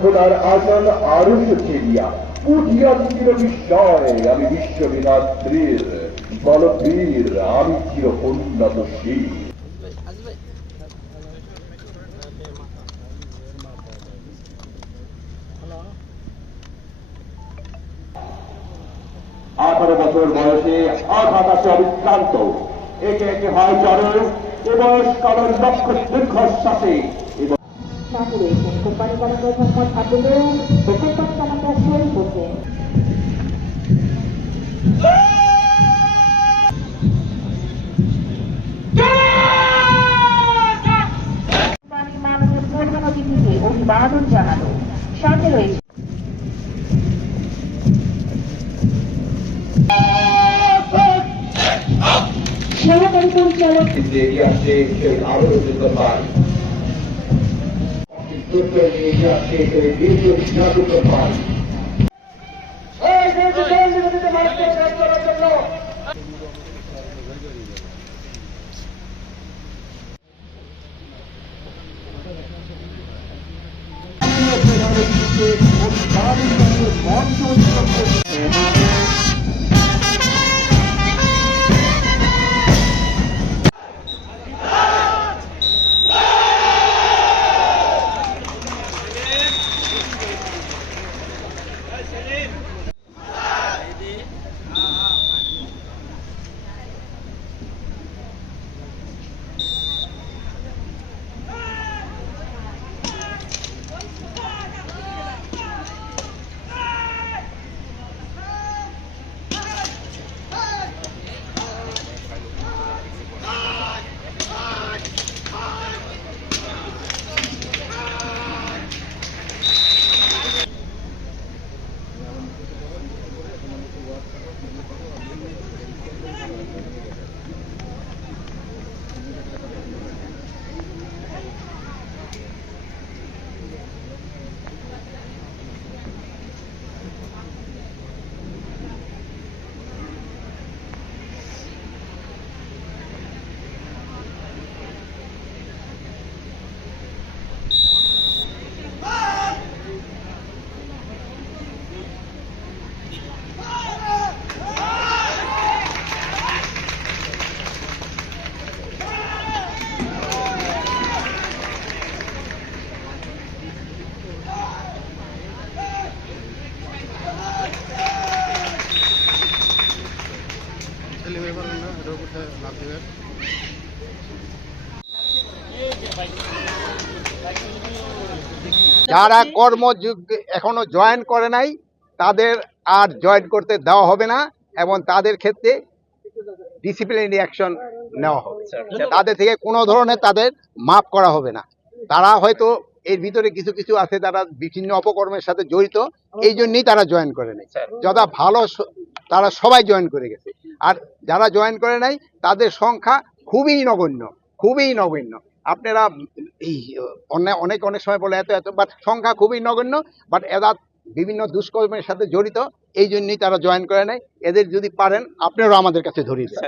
খোদার আসন আরো দিয়া উঠিয়া চির বিস্ময় আমি বিশ্ববিধাত্রীর বলবীর আমি চির উন্নত শীল। আঠারো বছর বয়সে আঘাত আসে অবিক্রান্ত, একে একে হয় জড় এবং কারণ লক্ষ দীর্ঘশ্বাসে সাথে রয়েছেন কোম্পানি কর্মকর্তা মোহাম্মদ আব্দুল ও কোম্পানি কর্মকর্তা শরীফ হোসেন। কোম্পানি মাননীয় প্রধান অতিথিকে অভিবাদন জানালো। সাথে রয়েছে সহকারী পরিচালক এগিয়ে আসছে সেই আরো যুদ্ধ পাই এগিয়ে আসছে সেই দ্বিতীয় জাদুক পাই। যারা কর্মযোগ এখনো জয়েন করে নাই তাদের আর জয়েন করতে দেওয়া হবে না এবং তাদের ক্ষেত্রে ডিসিপ্লিনারি অ্যাকশন নেওয়া হবে। তাদের থেকে কোনো ধরনের তাদের মাফ করা হবে না। তারা হয়তো এর ভিতরে কিছু কিছু আছে তারা বিভিন্ন অপকর্মের সাথে জড়িত, এই জন্যই তারা জয়েন করে নাই। যথা ভালো তারা সবাই জয়েন করে গেছে, আর যারা জয়েন করে নাই তাদের সংখ্যা খুবই নগণ্য, খুবই নগণ্য। আপনারা এই অনেক অনেক সময় বলে এত এত, বাট সংখ্যা খুবই নগণ্য। বাট এরা বিভিন্ন দুষ্কর্মের সাথে জড়িত, এই জন্যই তারা জয়েন করে নাই। এদের যদি পারেন আপনারাও আমাদের কাছে ধরিয়ে দেন।